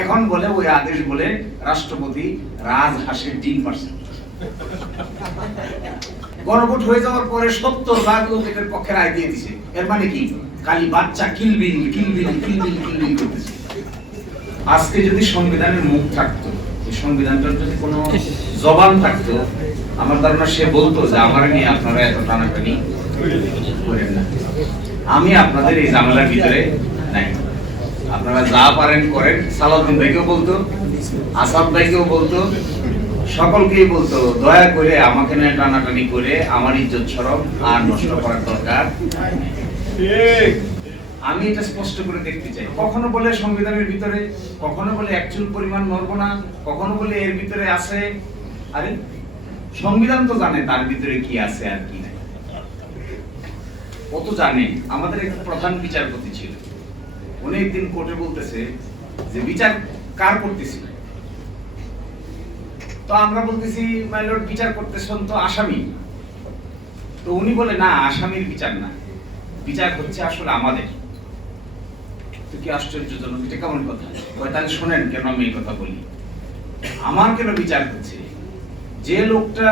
এখন বলে ওই আদেশ বলে রাষ্ট্রপতি রাজহাঁসের 3%। গণভোট হয়ে যাওয়ার পরে 70 লাখ লোক এটার পক্ষে রায় দিয়ে দিছে। এর মানে কি? খালি বাচ্চা কিলবিল কিলবিল কিলবিল কিলবিল করতেছে। আজকে যদি সংবিধানের মুখ থাকতো, এই সংবিধানটার যদি কোনো জবান থাকতো, আমার ধারণা সে বলতো যে আমার নিয়ে আপনারা এত টানাটানি করেন না, আমি আপনাদের এই ঝামেলার ভিতরে নাই, আপনারা যা পারেন করেন। সালাউদ্দিন ভাইকেও বলতো, আসাদ ভাইকেও বলতো, সকলকেই বলতো দয়া করে আমাকে নিয়ে টানাটানি করে আমার ইজ্জত শরম আর নষ্ট করার দরকার। আমি এটা স্পষ্ট করে দেখতে চাই। কখনো বলে সংবিধানের ভিতরে, কখনো বলে অ্যাকচুয়াল পরিমাণ নড়ব না, কখনো বলে এর ভিতরে আছে। আরে সংবিধান তো জানে তার ভিতরে কি আছে আর কি নাই, ও তো জানে। আমাদের এক প্রধান বিচারপতি ছিল, উনি একদিন কোর্টে বলতেছে যে বিচার কার করতেছিল, তো আমরা বলতেছি মাই লর্ড বিচার করতেছেন তো আসামি। তো উনি বলে না, আসামির বিচার না, বিচার হচ্ছে আসলে আমাদের। তো কি আশ্চর্যজনক, এটা কেমন কথা? তাহলে শোনেন কেন আমি এই কথা বলি। আমার কেন বিচার হচ্ছে? যে লোকটা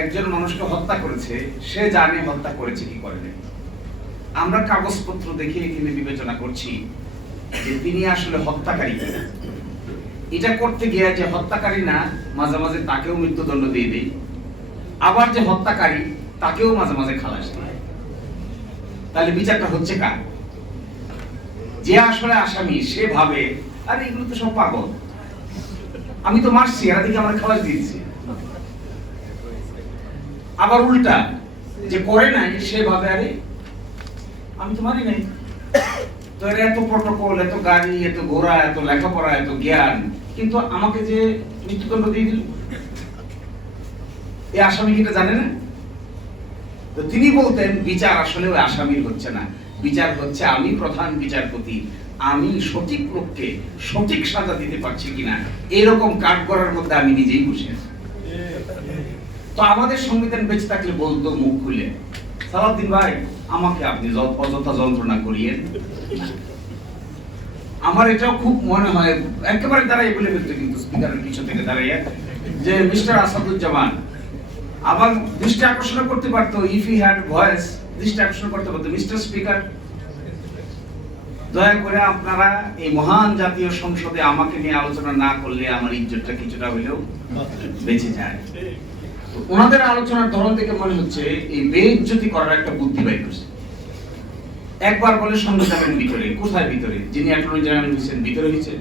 একজন মানুষকে হত্যা করেছে সে জানে হত্যা করেছে কি করে নাই। আমরা কাগজপত্র দেখে এখানে বিবেচনা করছি যে তিনি আসলে হত্যাকারী কিনা। এটা করতে গিয়ে যে হত্যাকারী না, মাঝে মাঝে তাকেও মৃত্যুদণ্ড দিয়ে দেই, আবার যে হত্যাকারী তাকেও মাঝে মাঝে খালাস দেয়। তাহলে বিচারটা হচ্ছে কার? যে আসলে আসামি সে ভাবে আরে এগুলো তো সব পাগল, আমি তো মারছি এরা দিকে আমার খালাস দিয়েছি। আবার উল্টা যে করে নাই সে ভাবে আরে আমি তো মারি নাই, তো এর এত প্রটোকল, এত গাড়ি, এত ঘোড়া, এত লেখাপড়া, এত জ্ঞান, কিন্তু আমাকে যে মৃত্যুদণ্ড দিয়ে দিল, এই আসামি কি এটা জানে না? তো তিনি বলতেন বিচার আসলে ওই আসামির হচ্ছে না, বিচার হচ্ছে আমি প্রধান বিচারপতি, আমি সঠিক লোককে সঠিক সাজা দিতে পারছি কিনা, এরকম কাঠ করার মধ্যে আমি নিজেই বসে আছি। তো আমাদের সংবিধান বেঁচে থাকলে বলতো মুখ খুলে, সালাউদ্দিন ভাই আমাকে আপনি অযথা যন্ত্রণা করিয়েন। আমার এটাও খুব মনে হয়, একেবারে দাঁড়াই বলে ফেলতো কিন্তু স্পিকারের পিছন থেকে দাঁড়াইয়া, যে মিস্টার আসাদুজ্জামান আবার দৃষ্টি আকর্ষণ করতে পারতো, ইফ হি হ্যাড ভয়েস, দৃষ্টি আকর্ষণ করতে পারতো, মিস্টার স্পিকার দয়া করে আপনারা এই মহান জাতীয় সংসদে আমাকে নিয়ে আলোচনা না করলে আমার ইজ্জতটা কিছুটা হলেও বেঁচে যায়। ওনাদের আলোচনার ধরন থেকে মনে হচ্ছে এই বেইজ্জতি করার একটা বুদ্ধি বের করছে। একবার বলে সংবিধানের ভিতরে, কোথায় ভিতরে? যিনি অ্যাটর্নি জেনারেল হয়েছেন ভিতরে হয়েছে,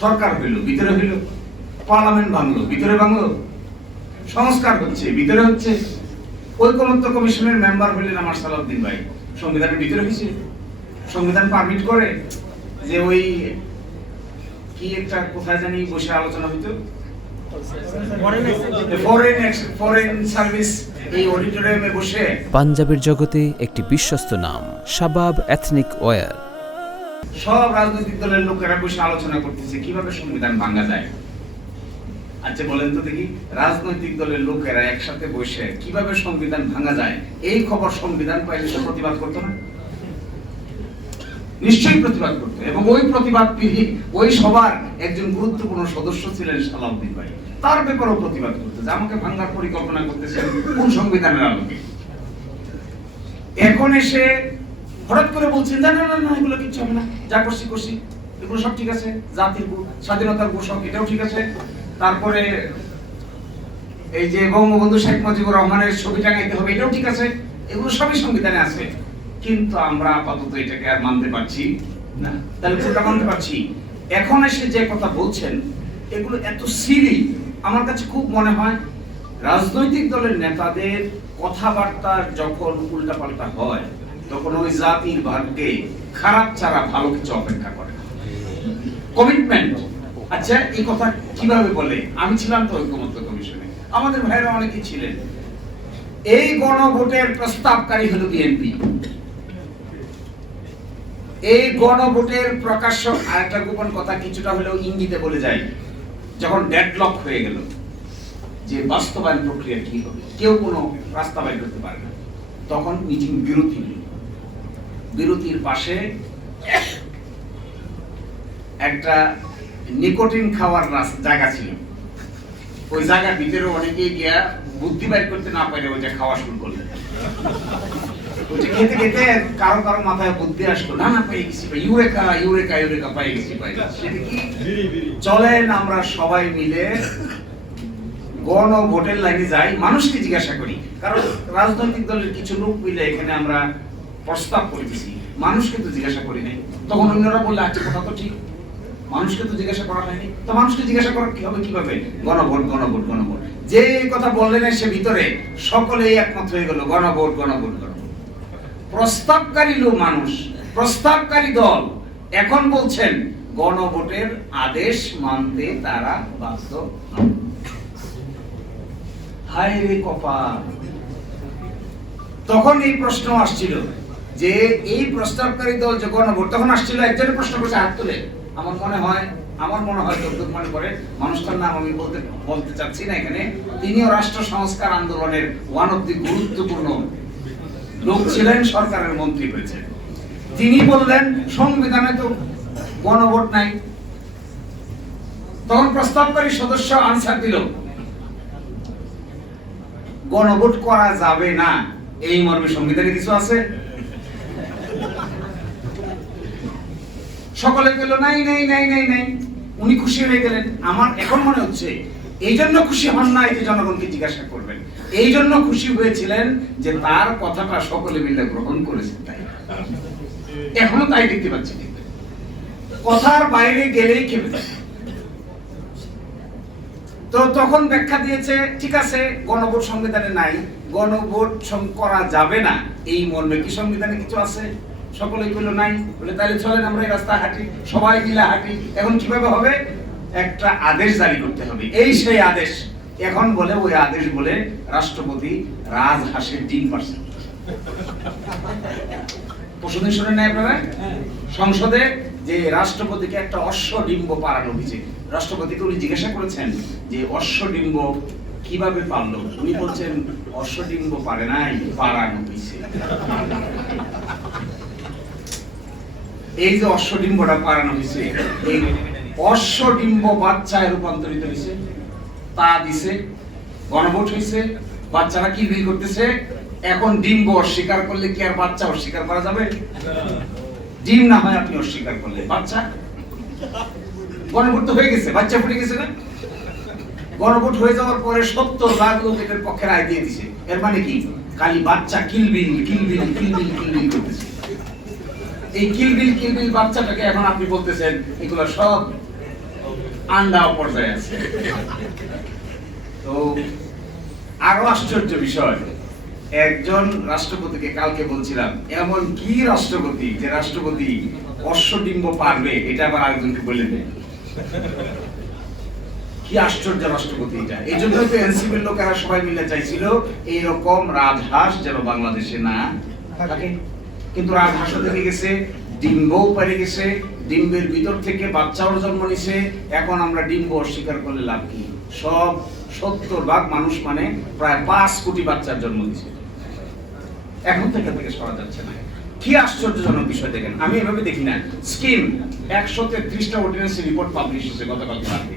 সরকার হইল ভিতরে হইল, পার্লামেন্ট ভাঙলো ভিতরে ভাঙলো, সংস্কার হচ্ছে ভিতরে হচ্ছে, ঐকমত্য কমিশনের মেম্বার হইলেন আমার সালাউদ্দিন ভাই, সংবিধানের ভিতরে হয়েছে। সংবিধান পারমিট করে যে ওই কি একটা কোথায় জানি বসে আলোচনা হইতো, ফরেন সার্ভিস এই অডিটোরিয়ামে বসে। পাঞ্জাবের জগতে একটি বিশ্বস্ত নাম শাবাব এথনিক ওয়্যার। সব রাজনৈতিক দলের লোকেরা বসে আলোচনা করতেছে কিভাবে সংবিধান ভাঙা যায়। আচ্ছা বলেন তো দেখি, রাজনৈতিক দলের লোকেরা একসাথে বসে কিভাবে সংবিধান ভাঙা যায় এই খবর সংবিধান পাইলে সে প্রতিবাদ করতো না? নিশ্চয়ই প্রতিবাদ করতো। এবং ওই প্রতিবাদ ওই সবার একজন গুরুত্বপূর্ণ সদস্য ছিলেন সালাউদ্দিন ভাই, তার ব্যাপারেও প্রতিবাদ করতো যে আমাকে ভাঙার পরিকল্পনা করতেছেন কোন সংবিধানের আলোকে। এখন এসে হঠাৎ করে বলছেন না না না এগুলো কিচ্ছু হবে না, যা করছি করছি, এগুলো সব ঠিক আছে, জাতির স্বাধীনতার ঘোষক এটাও ঠিক আছে, তারপরে এই যে বঙ্গবন্ধু শেখ মুজিবুর রহমানের ছবি টাঙাইতে হবে এটাও ঠিক আছে, এগুলো সবই সংবিধানে আছে, কিন্তু আমরা আপাতত এটাকে আর মানতে পারছি না। তাহলে কোনটা মানতে পারছি? এখন এসে যে কথা বলছেন এগুলো এত সিলি, আমার কাছে খুব মনে হয় রাজনৈতিক দলের নেতাদের কথাবার্তার যখন উল্টাপাল্টা হয় তখন ওই জাতির ভাগ্যে খারাপ ছাড়া ভালো কিছু অপেক্ষা করে। কমিটমেন্ট। আচ্ছা এই কথা কিভাবে বলে? আমি ছিলাম তো ঐকমত্য কমিশনে, আমাদের ভাইরা অনেকেই ছিলেন। এই গণভোটের প্রস্তাবকারী হলো বিএনপি। এই গণভোটের প্রকাশ্য আরেকটা গোপন কথা কিছুটা হলেও ইঙ্গিতে বলে যায়, যখন ডেডলক হয়ে গেল যে বাস্তবায়ন প্রক্রিয়া কি হবে, কেউ কোনো রাস্তা বাইর করতে পারে না, তখন মিটিং বিরতির পাশে একটা নিকোটিন খাওয়ার জায়গা ছিল। ওই জায়গার ভিতরে অনেকেই গিয়া বুদ্ধি বাইর করতে না পারে ওইটা খাওয়া শুরু করলেন। ওইটা খেতে খেতে কারো কারো মাথায় বুদ্ধি আসলো, না না পেয়ে গেছি ভাই, ইউরেকা ইউরেকা ইউরেকা পেয়ে গেছি ভাই। সেটা কি, চলেন আমরা সবাই মিলে গণভোটের লাইনে যাই, মানুষকে জিজ্ঞাসা করি। কারণ রাজনৈতিক দলের কিছু লোক মিলে এখানে আমরা প্রস্তাব করে দিছি, মানুষকে তো জিজ্ঞাসা করি নাই। তখন অন্যরা বললে আচ্ছা কথা তো ঠিক, মানুষকে তো জিজ্ঞাসা করা হয়নি, তো মানুষকে জিজ্ঞাসা করা কি হবে, কিভাবে? গণভোট গণভোট গণভোট। যে কথা বললেন সে ভিতরে সকলেই একমত হয়ে গেল, গণভোট গণভোট গণভোট। প্রস্তাবকারী লোক মানুষ, প্রস্তাবকারী দল এখন বলছেন গণভোটের আদেশ মানতে তারা বাধ্য নন। হায় রে কপাল! তখন এই প্রশ্ন আসছিল যে এই প্রস্তাবকারী দল যে গণভোট, তখন আসছিল একজনের প্রশ্ন করছে হাত তুলে, আমার মনে হয় যতটুকু মনে করে, মানুষটার নাম আমি বলতে চাচ্ছি না এখানে, তিনিও রাষ্ট্র সংস্কার আন্দোলনের ওয়ান অফ দি গুরুত্বপূর্ণ লোক ছিলেন, সরকারের মন্ত্রী হয়েছেন। তিনি বললেন সংবিধানে তো গণভোট নাই। তখন প্রস্তাবকারী সদস্য আনসার দিল, গণভোট করা যাবে না এই মর্মে সংবিধানে কিছু আছে? সকলে বলল নাই নাই নাই নাই নাই। উনি খুশি হয়ে গেলেন। আমার এখন মনে হচ্ছে এই জন্য খুশি হন না, এই জনগণকে জিজ্ঞাসা করবেন, এই জন্য খুশি হয়েছিলেন যে তার কথাটা সকলে মিলে গ্রহণ করেছেন। তাই এখনো তাই দেখতে পাচ্ছি, কথার বাইরে গেলেই খেপে যায়। তো তখন ব্যাখ্যা দিয়েছে, ঠিক আছে গণভোট সংবিধানে নাই, গণভোট করা যাবে না এই মর্মে কি সংবিধানে কিছু আছে? সকলেই বলল নাই। বলে তাহলে চলেন আমরা এই রাস্তা হাঁটি, সবাই মিলে হাঁটি। এখন কিভাবে হবে? একটা আদেশ জারি করতে হবে। এই সেই আদেশ। এখন বলে ওই আদেশ বলে রাষ্ট্রপতি রাজহাঁসের ডিম পারছেন। পশুদিন শুনেন না আপনারা? সংসদে যে রাষ্ট্রপতিকে একটা অশ্বডিম্ব পাড়ানো হয়েছে, রাষ্ট্রপতিকে উনি জিজ্ঞাসা করেছেন যে অশ্বডিম্ব কিভাবে পারলো? উনি বলছেন অশ্বডিম্ব পারে নাই, পাড়ানো হয়েছে। এই যে অশ্বডিম্বটা পাড়ানো হয়েছে, এই অশ্বডিম্ব বাচ্চায় রূপান্তরিত হয়েছে, তা দিছে, গণভোট হয়েছে, বাচ্চারা কি বিল করতেছে। এখন ডিম্ব অস্বীকার করলে কি আর বাচ্চা অস্বীকার করা যাবে? ডিম না হয় আপনি অস্বীকার করলে বাচ্চা, গণভোট তো হয়ে গেছে, বাচ্চা ফুটে গেছে না? গণভোট হয়ে যাওয়ার পরে 70 লাখ লোক এদের পক্ষে রায় দিয়ে দিছে। এর মানে কি? খালি বাচ্চা কিলবিল কিলবিল কিলবিল কিলবিল করতেছে। এই কিলবিল কিলবিল বাচ্চাটাকে এখন আপনি বলতেছেন এগুলো সব আন্ডা পর্যায়ে আছে। তো আরো আশ্চর্য বিষয়, একজন রাষ্ট্রপতিকে কালকে বলছিলাম, এমন কি রাষ্ট্রপতি যে রাষ্ট্রপতি অশ্বডিম্ব পারবে, এটা আবার আরেকজনকে বলে দেয়। কি আশ্চর্য রাষ্ট্রপতি এটা! এই জন্যই তো এনসিপির লোকেরা সবাই মিলে চাইছিল এইরকম রাজহাঁস যেন বাংলাদেশে না থাকে। কিন্তু রাজহাঁসও দেখে গেছে, ডিম্বও পারে গেছে, ডিম্বের ভিতর থেকে বাচ্চাও জন্ম নিছে। এখন আমরা ডিম্ব অস্বীকার করলে লাভ কি? সব 70 মানুষ মানে প্রায় 5 কোটি বাচ্চার জন্ম দিছে। এখন থেকে সরা যাচ্ছে না। কি আশ্চর্যজনক বিষয় দেখেন, আমি এভাবে দেখি না। স্কিম 133টা অর্ডিন্যান্স রিপোর্ট পাবলিশ হয়েছে গতকাল রাতে।